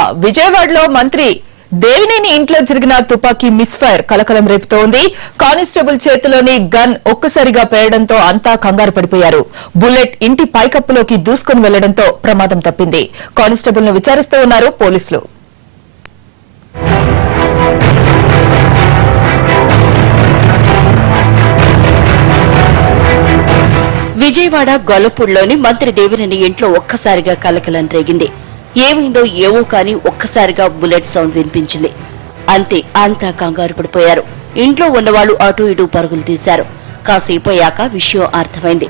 విజయవాడలో మంత్రి దేవినేని ఇంట్లో జరిగిన తుపాకీ మిస్ఫైర్ కలకలం రేపుతోంది. కానిస్టేబుల్ చేతిలోని గన్ ఒక్కసారిగా పేయడంతో అంతా కంగారు పడిపోయారు. బుల్లెట్ ఇంటి పైకప్పులోకి దూసుకుని వెళ్లడంతో ప్రమాదం తప్పింది. కానిస్టేబుల్ ను విచారిస్తూ ఉన్నారు పోలీసులు. విజయవాడ గొల్లపూడిలోని మంత్రి దేవినేని ఇంట్లో ఒక్కసారిగా కలకలం రేగింది. ఏమైందో ఏవో కానీ ఒక్కసారిగా బుల్లెట్ సౌండ్ వినిపించింది. అంతే, అంతా కంగారు పడిపోయారు. ఇంట్లో ఉన్నవాళ్లు అటూ ఇటూ పరుగులు తీశారు. కాసేపు అయ్యాక విషయం అర్థమైంది.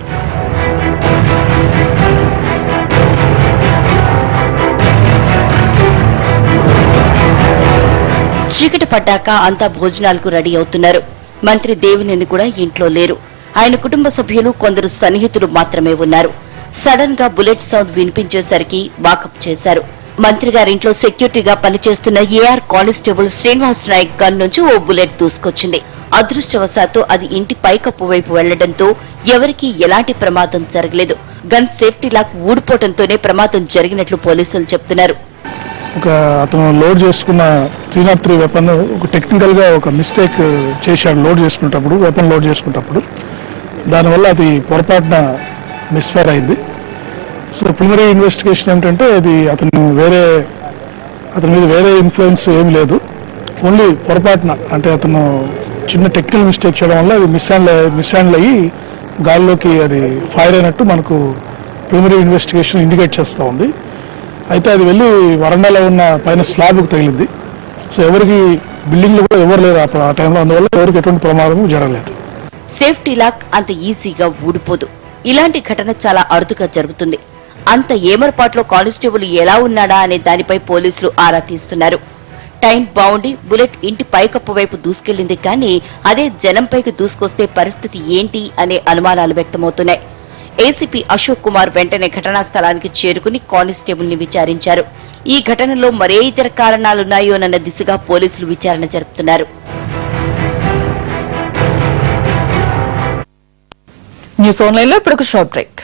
చీకటి పడ్డాక అంతా భోజనాలకు రెడీ అవుతున్నారు. మంత్రి దేవినేని కూడా ఇంట్లో లేరు. ఆయన కుటుంబ సభ్యులు, కొందరు సన్నిహితులు మాత్రమే ఉన్నారు. సడన్ గా బుల్లెట్ సౌండ్ వినిపించేసరికి వాకప్ చేశారు. మంత్రి గారింట్లో సెక్యూరిటీగా పనిచేస్తున్న AR constable Srinivas Naik gun నుంచి ఓ బుల్లెట్ దూసుకొచ్చింది. అదృష్టవశాత్తు అది ఇంటి పైకప్పు వైపు వెళ్లడంతో ఎవరికీ ఎలాంటి ప్రమాదం జరగలేదు. గన్ సేఫ్టీ లాక్ ఊడిపోవడంతోనే ప్రమాదం జరిగినట్లు పోలీసులు చెబుతున్నారు. అతను లోడ్ చేసుకున్న 303 వెపన్ ఒక టెక్నికల్ గా ఒక మిస్టేక్ చేశాడు. వెపన్ లోడ్ చేసుకున్నప్పుడు దానివల్ల అది పొరపాటున మిస్ఫైర్ అయింది. సో ప్రిలిమినరీ ఇన్వెస్టిగేషన్ ఏమిటంటే అది అతని మీద వేరే ఇన్ఫ్లుయెన్స్ ఏమి లేదు. ఓన్లీ పొరపాటున అంటే అతను చిన్న టెక్నికల్ మిస్టేక్ చేయడం వల్ల అది మిస్ హ్యాండిల్ అయ్యి గాల్లోకి అది ఫైర్ అయినట్టు మనకు ప్రిలిమినరీ ఇన్వెస్టిగేషన్ ఇండికేట్ చేస్తూ ఉంది. అయితే అది వెళ్ళి వరండాలో ఉన్న పైన స్లాబ్కు తగిలింది. సో ఎవరికి బిల్డింగ్లో కూడా ఎవరు లేరు ఆ టైంలో, అందువల్ల ఎవరికి ఎటువంటి ప్రమాదం జరగలేదు. సేఫ్టీ లాక్ అంత ఈజీగా ఊడిపోదు. ఇలాంటి ఘటన చాలా అరుదుగా జరుగుతుంది. అంత ఏమరపాట్లో కానిస్టేబుల్ ఎలా ఉన్నాడా అనే దానిపై పోలీసులు ఆరా తీస్తున్నారు. టైం బాగుండి బుల్లెట్ ఇంటి పైకప్పు వైపు దూసుకెళ్లింది, కానీ అదే జనంపైకి దూసుకొస్తే పరిస్థితి ఏంటి అనే అనుమానాలు వ్యక్తమవుతున్నాయి. ఏసీపీ అశోక్ కుమార్ వెంటనే ఘటనా స్థలానికి చేరుకుని కానిస్టేబుల్ ని విచారించారు. ఈ ఘటనలో మరే ఇతర కారణాలున్నాయోనన్న దిశగా పోలీసులు విచారణ జరుపుతున్నారు. న్యూస్ ఆన్లైన్ లో ఇప్పుడు ఒక షార్ట్ బ్రేక్.